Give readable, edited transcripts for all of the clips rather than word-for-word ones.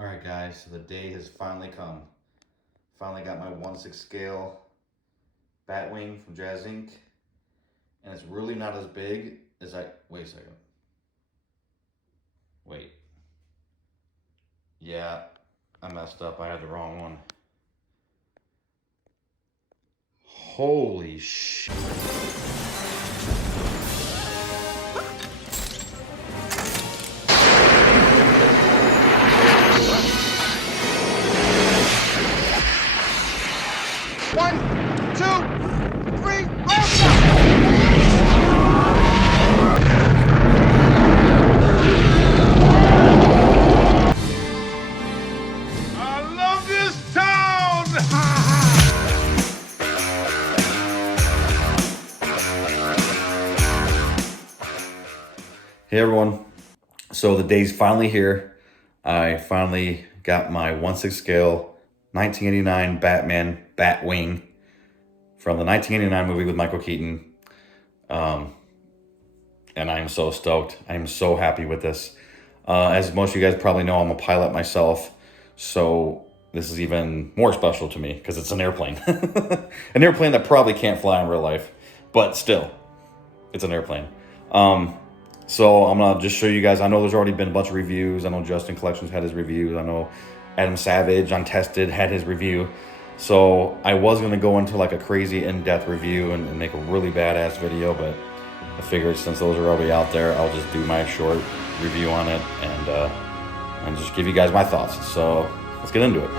All right, guys, so the day has finally come. Finally got my 1/6 scale Batwing from Jazzinc, and it's really not as big as wait a second. Wait. Yeah, I messed up. I had the wrong one. Holy shit. One, two, three, go! I love this town! Hey everyone. So the day's finally here. I finally got my 1/6 scale 1989 Batman Batwing from the 1989 movie with Michael Keaton. And I'm so stoked. I'm so happy with this. As most of you guys probably know, I'm a pilot myself. So this is even more special to me because it's an airplane. An airplane that probably can't fly in real life, but still, it's an airplane. So I'm gonna just show you guys. I know there's already been a bunch of reviews. I know Justin Collections had his reviews. I know Adam Savage Untested had his review. So I was gonna go into like a crazy in-depth review and make a really badass video, but I figured since those are already out there, I'll just do my short review on it and just give you guys my thoughts. So let's get into it.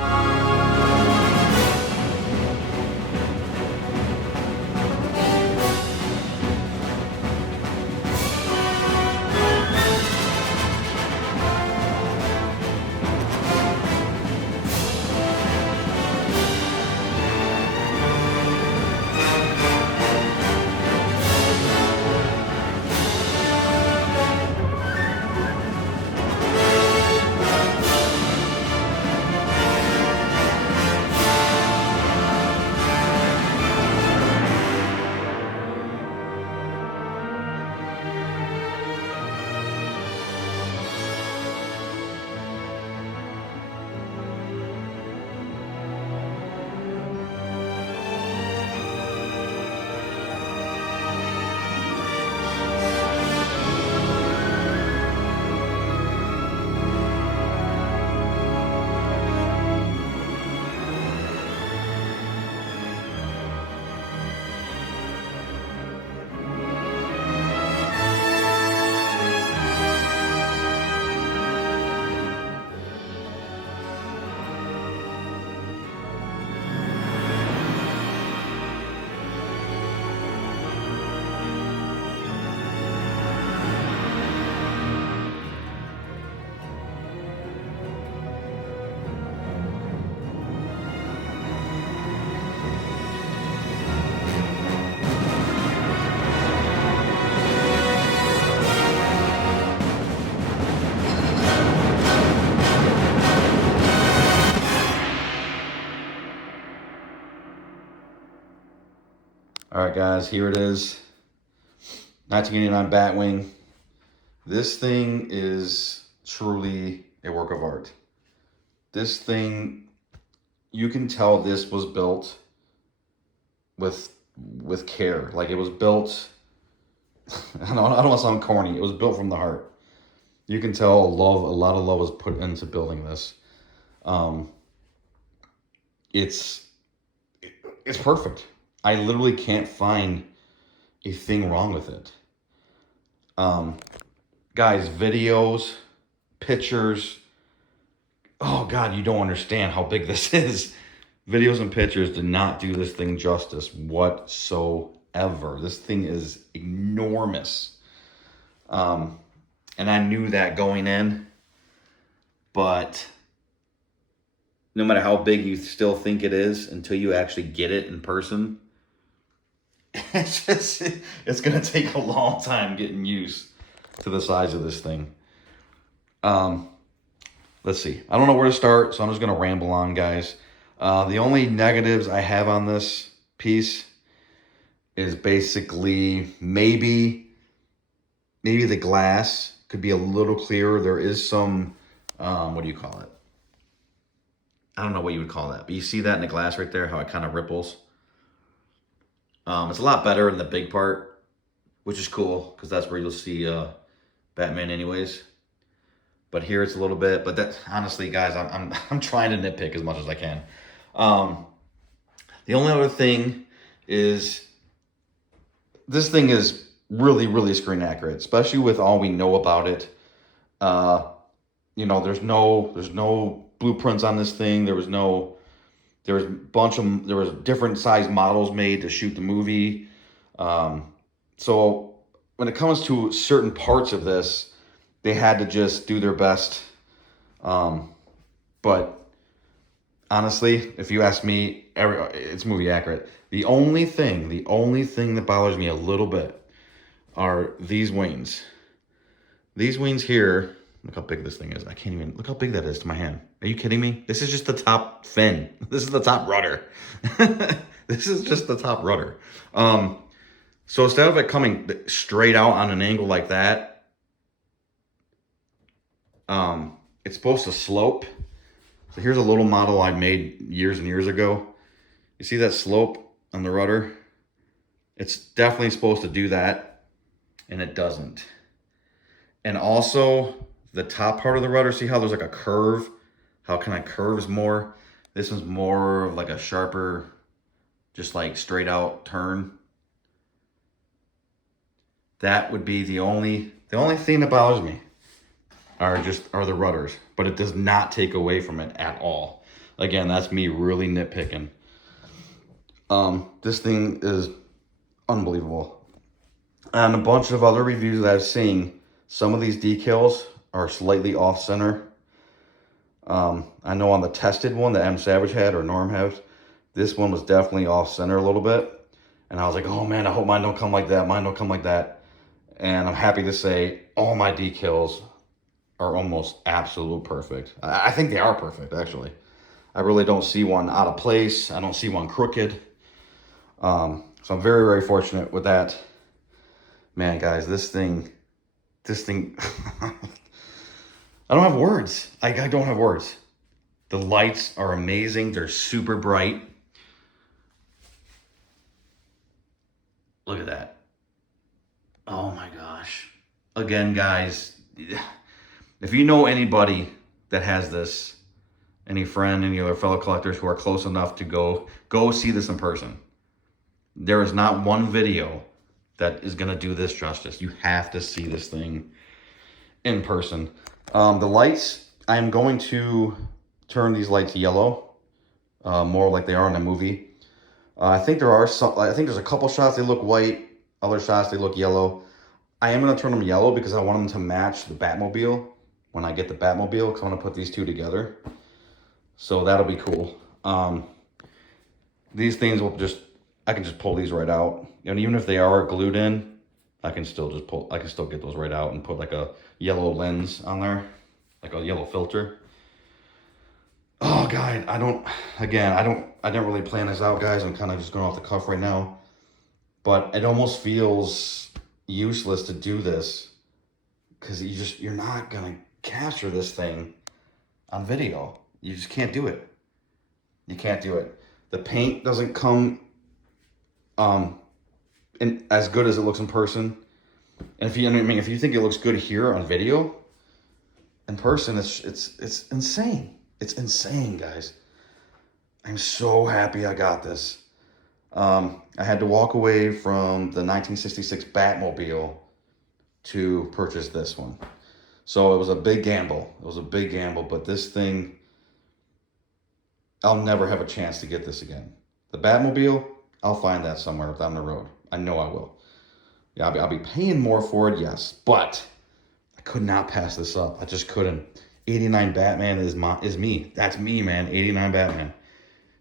All right, guys, here it is. 1989 Batwing. This thing is truly a work of art. This thing, you can tell this was built with care. Like it was built, I don't want to sound corny. It was built from the heart. You can tell a lot of love was put into building this. It's perfect. I literally can't find a thing wrong with it. Guys, videos, pictures. Oh God, you don't understand how big this is. Videos and pictures did not do this thing justice whatsoever. This thing is enormous. And I knew that going in, but no matter how big you still think it is until you actually get it in person, it's gonna take a long time getting used to the size of this thing. Let's see. I don't know where to start, so I'm just gonna ramble on, guys. The only negatives I have on this piece is basically maybe the glass could be a little clearer. There is some, what do you call it? I don't know what you would call that, but you see that in the glass right there, how it kind of ripples. It's a lot better in the big part, which is cool because that's where you'll see Batman anyways. But here it's a little bit, but that honestly, guys, I'm trying to nitpick as much as I can. The only other thing is this thing is really, really screen accurate, especially with all we know about it. You know, there's no blueprints on this thing. There was different size models made to shoot the movie. So when it comes to certain parts of this, they had to just do their best. But honestly, if you ask me, it's movie accurate. The only thing that bothers me a little bit are these wings. These wings here, look how big this thing is. I can't even, look how big that is to my hand. Are you kidding me? This is just the top fin. This is the top rudder. This is just the top rudder. So instead of it coming straight out on an angle like that, it's supposed to slope. So here's a little model I made years and years ago. You see that slope on the rudder? It's definitely supposed to do that, and it doesn't. And also, the top part of the rudder, see how there's like a curve? How kind of curves more? This one's more of like a sharper, just like straight out turn. That would be the only thing that bothers me are the rudders, but it does not take away from it at all. Again, that's me really nitpicking. This thing is unbelievable. And a bunch of other reviews that I've seen, some of these decals are slightly off center. I know on the tested one that M Savage had or Norm has, this one was definitely off center a little bit. And I was like, oh man, I hope mine don't come like that. Mine don't come like that. And I'm happy to say all my decals are almost absolute perfect. I think they are perfect, actually. I really don't see one out of place. I don't see one crooked. So I'm very, very fortunate with that. Man, guys, this thing, I don't have words. I don't have words. The lights are amazing. They're super bright. Look at that. Oh my gosh. Again, guys, if you know anybody that has this, any friend, any other fellow collectors who are close enough to go see this in person, there is not one video that is going to do this justice. You have to see this thing in person. The lights, I'm going to turn these lights yellow, more like they are in the movie. I think there's a couple shots they look white, other shots they look yellow. I am going to turn them yellow because I want them to match the Batmobile when I get the Batmobile, because I'm going to put these two together. So that'll be cool. These things I can just pull these right out. And even if they are glued in, I can still get those right out and put like a yellow lens on there, like a yellow filter. Oh God, I didn't really plan this out, guys. I'm kind of just going off the cuff right now. But it almost feels useless to do this because you're not gonna capture this thing on video. You just can't do it. You can't do it. The paint doesn't come in as good as it looks in person. And if you think it looks good here on video, in person it's insane. It's insane, guys. I'm so happy I got this. I had to walk away from the 1966 Batmobile to purchase this one. So it was a big gamble. But this thing, I'll never have a chance to get this again. The Batmobile, I'll find that somewhere down the road. I know I will. Yeah, I'll be paying more for it, yes. But I could not pass this up. I just couldn't. 89 Batman is me. That's me, man. 89 Batman.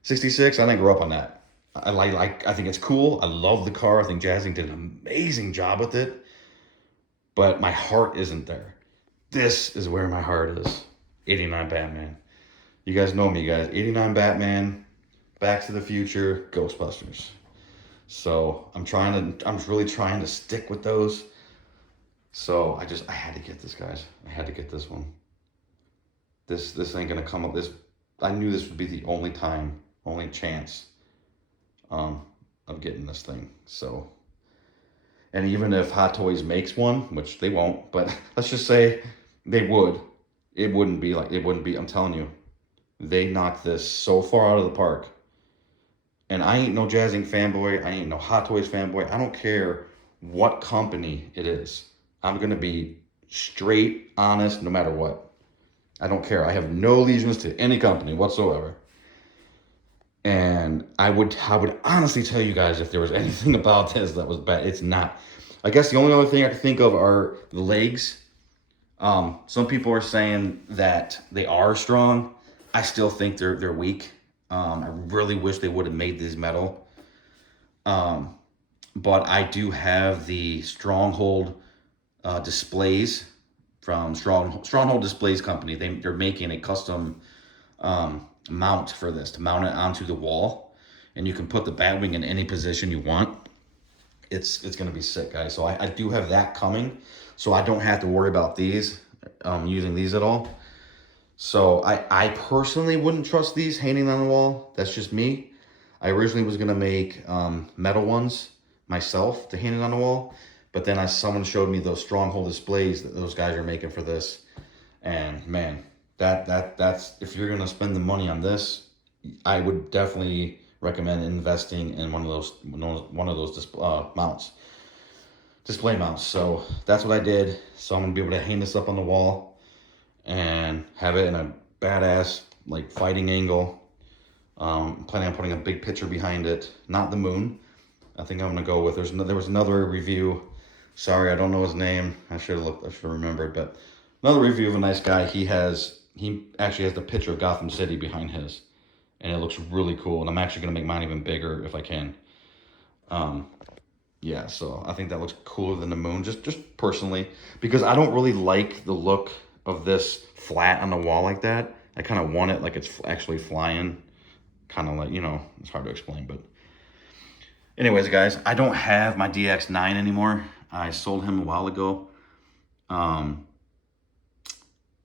66, I didn't grow up on that. I think it's cool. I love the car. I think Jazzinc did an amazing job with it. But my heart isn't there. This is where my heart is. 89 Batman. You guys know me, guys. 89 Batman, Back to the Future, Ghostbusters. So I'm really trying to stick with those. So I had to get this, guys. I had to get this one. This ain't gonna come up. I knew this would be the only time, only chance of getting this thing. So, and even if Hot Toys makes one, which they won't, but let's just say they would, it wouldn't be like, it wouldn't be, I'm telling you, they knocked this so far out of the park. And I ain't no Jazzinc fanboy. I ain't no Hot Toys fanboy. I don't care what company it is. I'm going to be straight, honest, no matter what. I don't care. I have no allegiance to any company whatsoever. And I would honestly tell you guys if there was anything about this that was bad. It's not. I guess the only other thing I can think of are the legs. Some people are saying that they are strong. I still think they're weak. I really wish they would have made these metal. But I do have the Stronghold displays from Stronghold Displays Company. They're making a custom mount for this to mount it onto the wall, and you can put the Batwing in any position you want. It's gonna be sick, guys. So I do have that coming, so I don't have to worry about these using these at all. So I personally wouldn't trust these hanging on the wall. That's just me. I originally was gonna make metal ones myself to hang it on the wall, but then someone showed me those Stronghold displays that those guys are making for this, and man, that's if you're gonna spend the money on this, I would definitely recommend investing in one of those mounts, display mounts. So that's what I did. So I'm gonna be able to hang this up on the wall and have it in a badass like fighting angle. Planning on putting a big picture behind it, not the moon. I think I'm gonna go with there was another review. Sorry, I don't know his name. I should have remembered, but another review of a nice guy. He actually has the picture of Gotham City behind his, and it looks really cool. And I'm actually gonna make mine even bigger if I can. Yeah, so I think that looks cooler than the moon, just personally, because I don't really like the look of this flat on the wall like that. I kind of want it like it's actually flying, kind of like, it's hard to explain, but anyways, guys, I don't have my DX9 anymore. I sold him a while ago.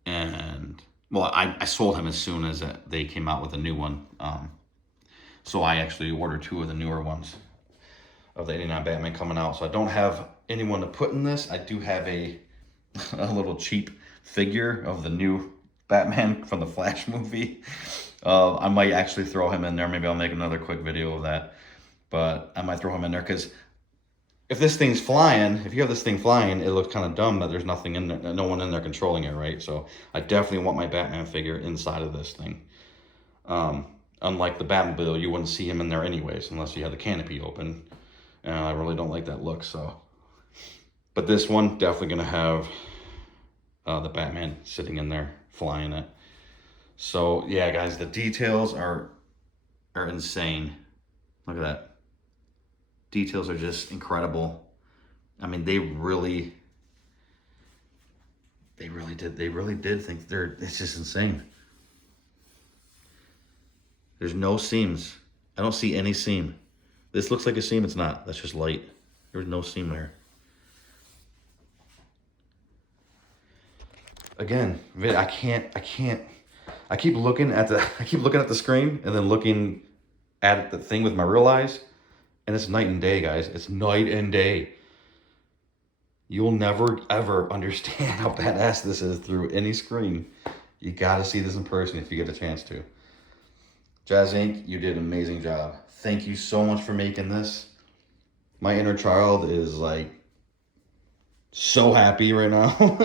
And well, I sold him as soon as they came out with a new one. So I actually ordered 2 of the newer ones of the 89 Batman coming out. So I don't have anyone to put in this. I do have a little cheap figure of the new Batman from the Flash movie. I might actually throw him in there. Maybe I'll make another quick video of that. But I might throw him in there because if this thing's flying, if you have this thing flying, it looks kind of dumb that there's nothing in there, no one in there controlling it, right? So I definitely want my Batman figure inside of this thing. Unlike the Batmobile, you wouldn't see him in there anyways, unless you had the canopy open. And I really don't like that look, so. But this one, definitely gonna have the Batman sitting in there, flying it. So yeah, guys, the details are insane. Look at that. Details are just incredible. I mean, they really did think it's just insane. There's no seams. I don't see any seam. This looks like a seam, it's not. That's just light. There's no seam there. Again, I keep looking at the screen and then looking at the thing with my real eyes. And it's night and day, guys. It's night and day. You'll never, ever understand how badass this is through any screen. You got to see this in person if you get a chance to. Jazzinc, you did an amazing job. Thank you so much for making this. My inner child is like so happy right now.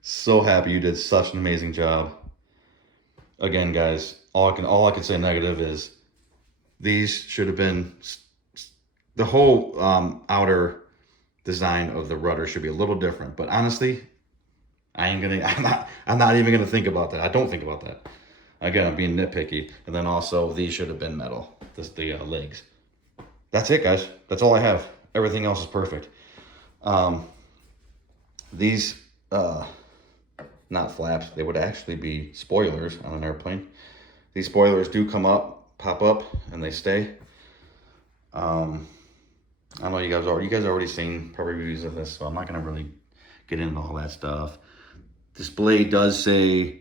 So happy you did such an amazing job. Again, guys, all I can say negative is these should have been, the whole outer design of the rudder should be a little different. But honestly, I'm not even gonna think about that. I don't think about that. Again, I'm being nitpicky. And then also these should have been metal, the legs. That's it, guys. That's all I have. Everything else is perfect. These, not flaps, they would actually be spoilers on an airplane. These spoilers do pop up, and they stay. I know you guys already seen probably reviews of this, so I'm not gonna really get into all that stuff. Display does say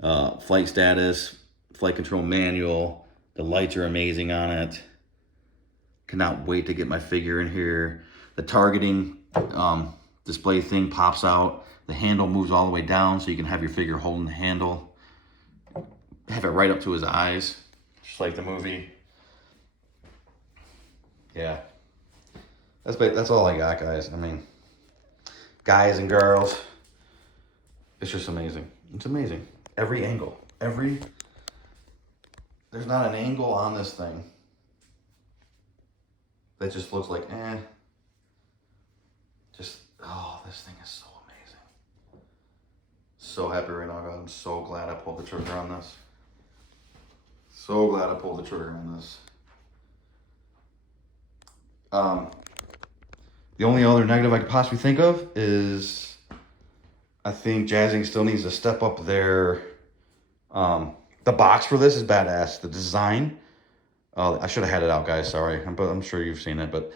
Flight status, flight control manual. The lights are amazing on it. Cannot wait to get my figure in here. The targeting display thing pops out. The handle moves all the way down so you can have your figure holding the handle. Have it right up to his eyes, just like the movie. Yeah. That's all I got, guys. I mean, guys and girls, it's just amazing. It's amazing. Every angle, there's not an angle on this thing that just looks like, oh, this thing is so amazing. So happy right now, guys. I'm so glad I pulled the trigger on this. So glad I pulled the trigger on this. The only other negative I could possibly think of is I think Jazzinc still needs to step up their, the box for this is badass. The design, I should have had it out, guys, sorry. But I'm sure you've seen it, but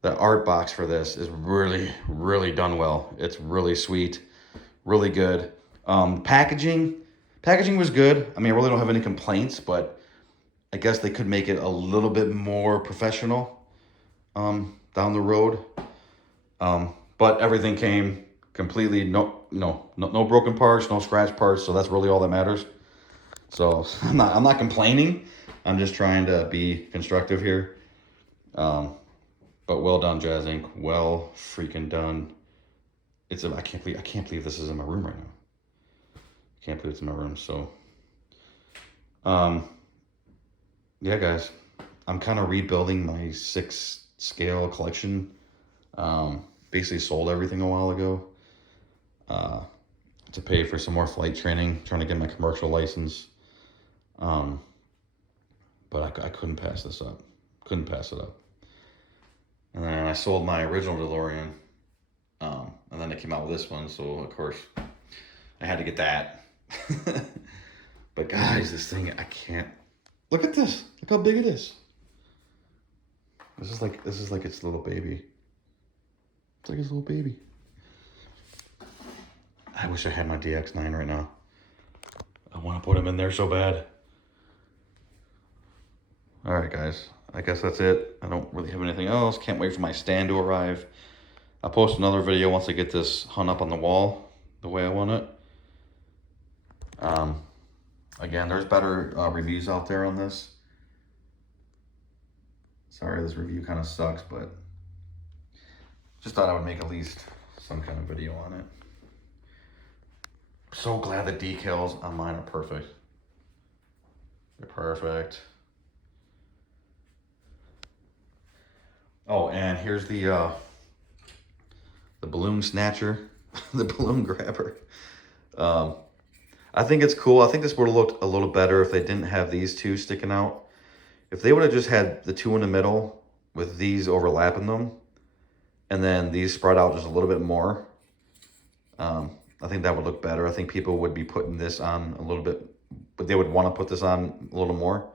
the art box for this is really, really done well. It's really sweet, really good. Packaging was good. I mean, I really don't have any complaints, but I guess they could make it a little bit more professional down the road. But everything came completely, no broken parts, no scratch parts, so that's really all that matters. So I'm not complaining. I'm just trying to be constructive here. But well done, Jazzinc. Well freaking done. I can't believe this is in my room right now. I can't believe it's in my room. So, yeah, guys, I'm kind of rebuilding my 6 scale collection. Basically sold everything a while ago to pay for some more flight training, trying to get my commercial license. But I couldn't pass this up. Couldn't pass it up. And then I sold my original DeLorean. And then they came out with this one, so of course I had to get that. But guys, this thing, I can't. Look at this. Look how big it is. This is like its little baby. It's like its little baby. I wish I had my DX9 right now. I want to put him in there so bad. All right, guys. I guess that's it. I don't really have anything else. Can't wait for my stand to arrive. I'll post another video once I get this hung up on the wall the way I want it. Again, there's better reviews out there on this. Sorry, this review kind of sucks, but just thought I would make at least some kind of video on it. So glad the decals on mine are perfect. They're perfect. Oh, and here's the balloon snatcher, the balloon grabber. I think it's cool. I think this would have looked a little better if they didn't have these two sticking out. If they would have just had the two in the middle with these overlapping them, and then these spread out just a little bit more, I think that would look better. I think people would be putting this on a little bit, but they would want to put this on a little more.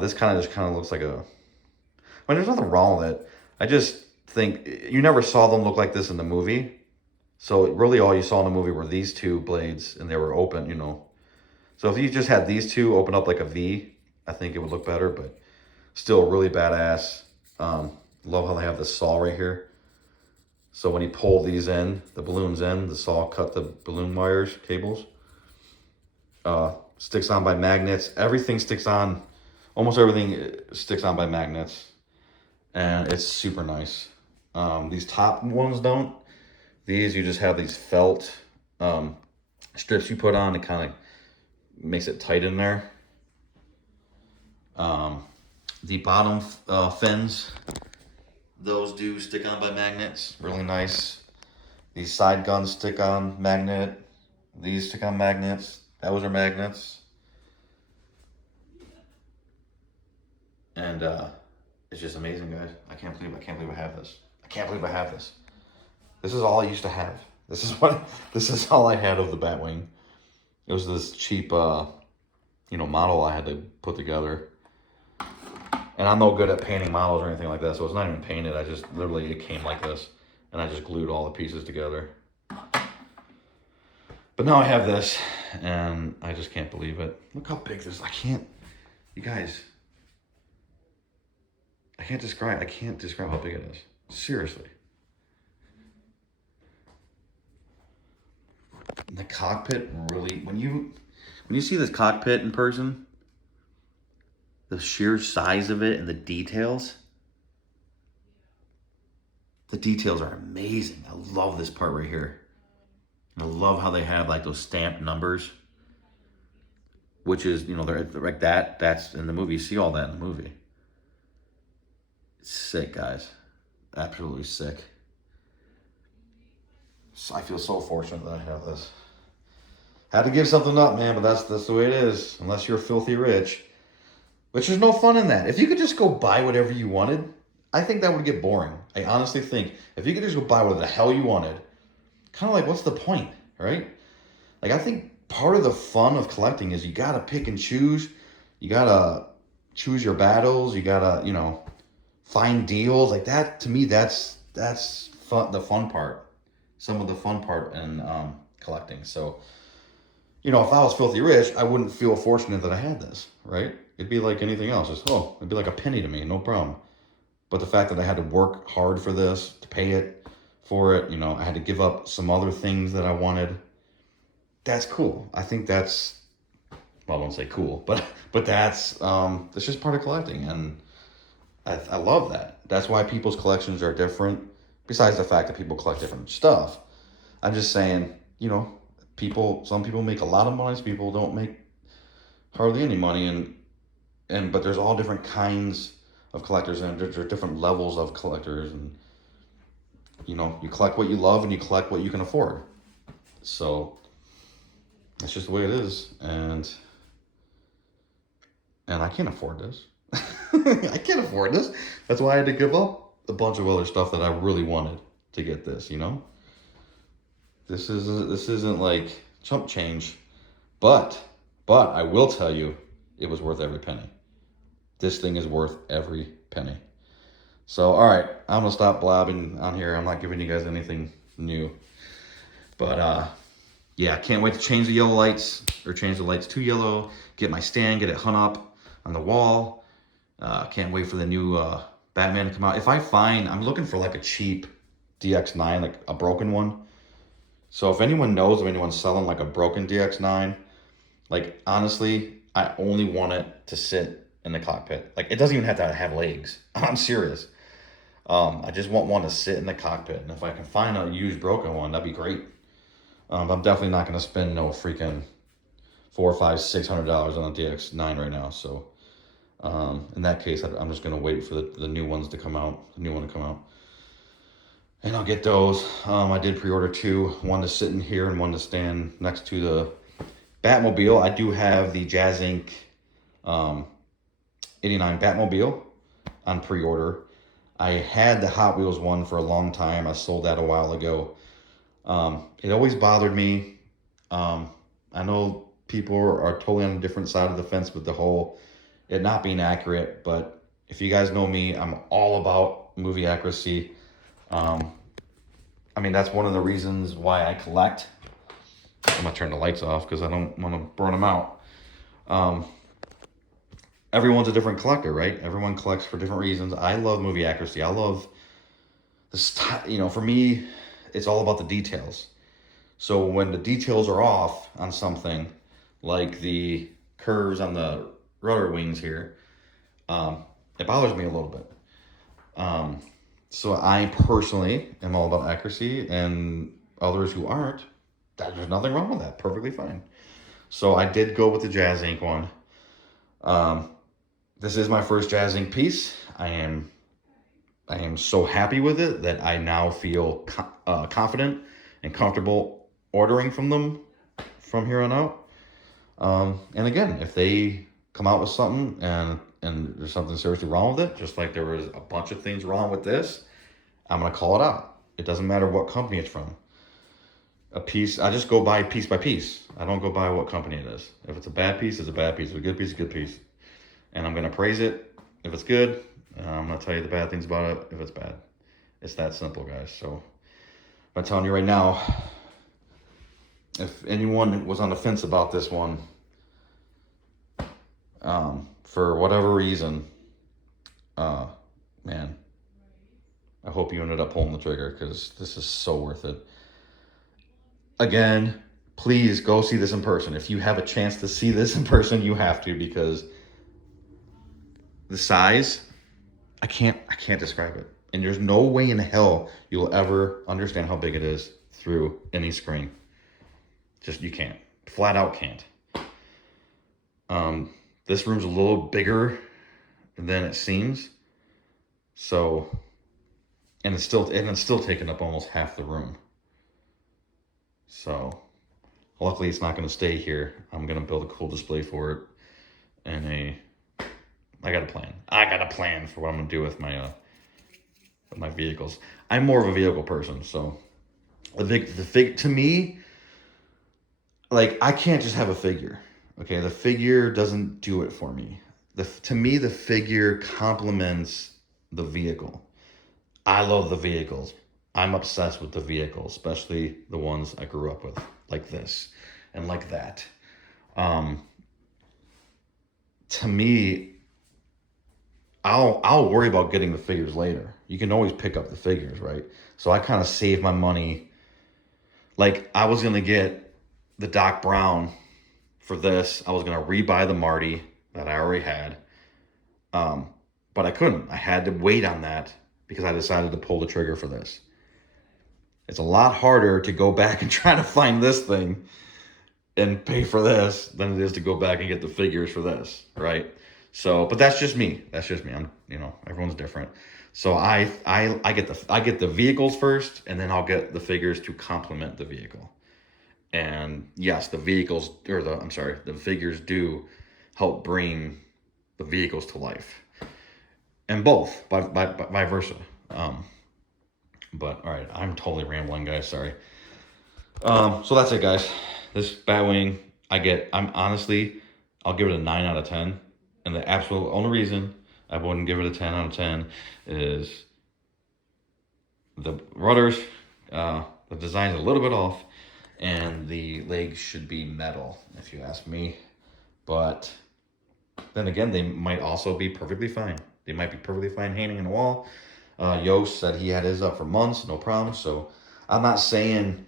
This kind of looks like a, I mean, there's nothing wrong with it. I just think you never saw them look like this in the movie. So really all you saw in the movie were these two blades and they were open, you know. So if you just had these two open up like a V, I think it would look better, but still really badass. Love how they have this saw right here. So when you pull these in, the balloons in, the saw cut the balloon wires, cables. Sticks on by magnets. Everything sticks on, almost everything sticks on by magnets. And it's super nice. These top ones don't. These, you just have these felt strips you put on. It kind of makes it tight in there. The bottom fins, those do stick on by magnets. Really nice. These side guns stick on magnet. These stick on magnets. Those are magnets. And it's just amazing, guys. I can't believe I have this. I can't believe I have this. This is all I used to have. This is all I had of the Batwing. It was this cheap, model I had to put together. And I'm no good at painting models or anything like that, so it's not even painted. I just literally, it came like this, and I just glued all the pieces together. But But now I have this, and I just can't believe it. Look how big this is. You guys, I can't describe how big it is. Seriously. The cockpit really, when you see this cockpit in person, the sheer size of it and the details are amazing. I love this part right here. I love how they have like those stamped numbers, which is, they're like that's in the movie. You see all that in the movie. It's sick, guys. Absolutely sick. So I feel so fortunate that I have this. Had to give something up, man, but that's the way it is. Unless you're filthy rich, which there's no fun in that. If you could just go buy whatever you wanted, I think that would get boring. I honestly think if you could just go buy whatever the hell you wanted, kind of like, what's the point, right? Like, I think part of the fun of collecting is you gotta pick and choose. You gotta choose your battles. You gotta, find deals like that. To me, that's fun. The fun part. Some of the fun part in collecting. So, if I was filthy rich, I wouldn't feel fortunate that I had this, right? It'd be like anything else. It'd be like a penny to me, no problem. But the fact that I had to work hard for this, to pay it for it, I had to give up some other things that I wanted. That's cool. I think that's, well, I won't say cool, but that's just part of collecting, and I love that. That's why people's collections are different. Besides the fact that people collect different stuff, I'm just saying, some people make a lot of money, some people don't make hardly any money, but there's all different kinds of collectors, and there's different levels of collectors, and you collect what you love and you collect what you can afford. So that's just the way it is, and I can't afford this. I can't afford this. That's why I had to give up a bunch of other stuff that I really wanted to get this. This isn't like chump change, but I will tell you, it was worth every penny. This thing is worth every penny. So, all right, I'm gonna stop blabbing on here. I'm not giving you guys anything new, but yeah, can't wait to change the yellow lights, or change the lights to yellow. Get my stand, get it hung up on the wall. Can't wait for the new Batman to come out. I'm looking for like a cheap DX9, like a broken one. So if anyone knows of anyone selling like a broken DX9, like honestly, I only want it to sit in the cockpit. Like, it doesn't even have to have legs. I'm serious. I just want one to sit in the cockpit. And if I can find a used broken one, that'd be great. I'm definitely not going to spend no freaking $400, $500, $600 on a DX9 right now. So in that case, I'm just going to wait for the new ones to come out, the new one to come out. And I'll get those. I did pre-order 2, one to sit in here and one to stand next to the Batmobile. I do have the Jazzinc 89 Batmobile on pre-order. I had the Hot Wheels one for a long time. I sold that a while ago. It always bothered me. I know people are totally on a different side of the fence with the whole it not being accurate, but if you guys know me, I'm all about movie accuracy. I mean, that's one of the reasons why I collect. I'm gonna turn the lights off because I don't want to burn them out. Everyone's a different collector, right? Everyone collects for different reasons. I love movie accuracy. I love this, for me, it's all about the details. So when the details are off on something, like the curves on the rotor wings here, it bothers me a little bit. So I personally am all about accuracy, and others who aren't, there's nothing wrong with that. Perfectly fine. So I did go with the Jazzinc one. This is my first Jazzinc piece. I am so happy with it that I now feel confident and comfortable ordering from them from here on out. And again, if they come out with something and there's something seriously wrong with it, just like there was a bunch of things wrong with this, I'm going to call it out. It doesn't matter what company it's from. A piece, I just go by piece by piece. I don't go by what company it is. If it's a bad piece, it's a bad piece. If it's a good piece, it's a good piece. And I'm going to praise it if it's good. I'm going to tell you the bad things about it if it's bad. It's that simple, guys. So I'm telling you right now, if anyone was on the fence about this one, for whatever reason, man, I hope you ended up pulling the trigger because this is so worth it. Again, please go see this in person. If you have a chance to see this in person, you have to, because the size, I can't describe it. And there's no way in hell you'll ever understand how big it is through any screen. Just, you can't. Flat out can't. This room's a little bigger than it seems. So, and it's still taking up almost half the room. So, luckily it's not going to stay here. I'm going to build a cool display for it. And I got a plan. I got a plan for what I'm going to do with my vehicles. I'm more of a vehicle person, so to me, like, I can't just have a figure. Okay, the figure doesn't do it for me. To me, the figure complements the vehicle. I love the vehicles. I'm obsessed with the vehicles, especially the ones I grew up with, like this and like that. To me, I'll worry about getting the figures later. You can always pick up the figures, right? So I kind of save my money. Like, I was gonna get the Doc Brown for this. I was gonna rebuy the Marty that I already had, but I couldn't. I had to wait on that because I decided to pull the trigger for this. It's a lot harder to go back and try to find this thing and pay for this than it is to go back and get the figures for this, right? So, but that's just me. That's just me. Everyone's different. So I get the vehicles first, and then I'll get the figures to complement the vehicle. And yes, the figures do help bring the vehicles to life, and both by versa. But all right, I'm totally rambling, guys. Sorry. So that's it, guys. This Batwing, I'll give it a 9 out of 10. And the absolute only reason I wouldn't give it a 10 out of 10 is the rudders, the design's a little bit off, and the legs should be metal, if you ask me. But then again, they might also be perfectly fine. They might be perfectly fine hanging in the wall. Yost said he had his up for months, no problem. So I'm not saying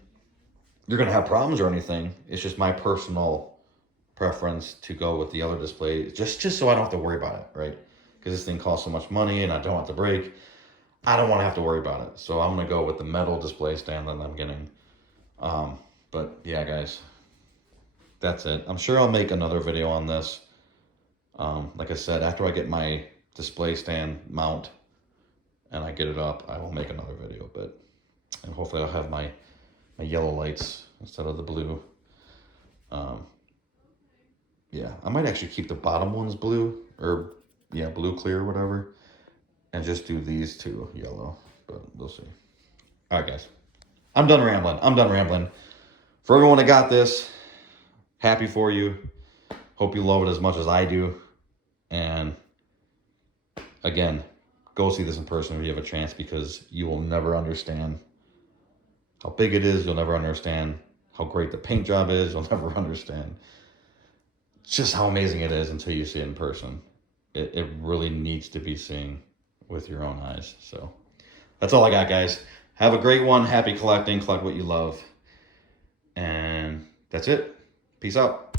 you're going to have problems or anything. It's just my personal preference to go with the other display, just so I don't have to worry about it, right? Because this thing costs so much money and I don't want to break. I don't want to have to worry about it. So I'm going to go with the metal display stand that I'm getting. But yeah, guys, that's it. I'm sure I'll make another video on this. Like I said, after I get my display stand mount and I get it up, I will make another video. And hopefully I'll have my yellow lights instead of the blue. Yeah, I might actually keep the bottom ones blue, or blue clear or whatever, and just do these two yellow, but we'll see. All right, guys, I'm done rambling. For everyone that got this, happy for you. Hope you love it as much as I do. And again, go see this in person if you have a chance, because you will never understand how big it is. You'll never understand how great the paint job is. You'll never understand just how amazing it is until you see it in person. It really needs to be seen with your own eyes. So that's all I got, guys. Have a great one. Happy collecting. Collect what you love. And that's it. Peace out.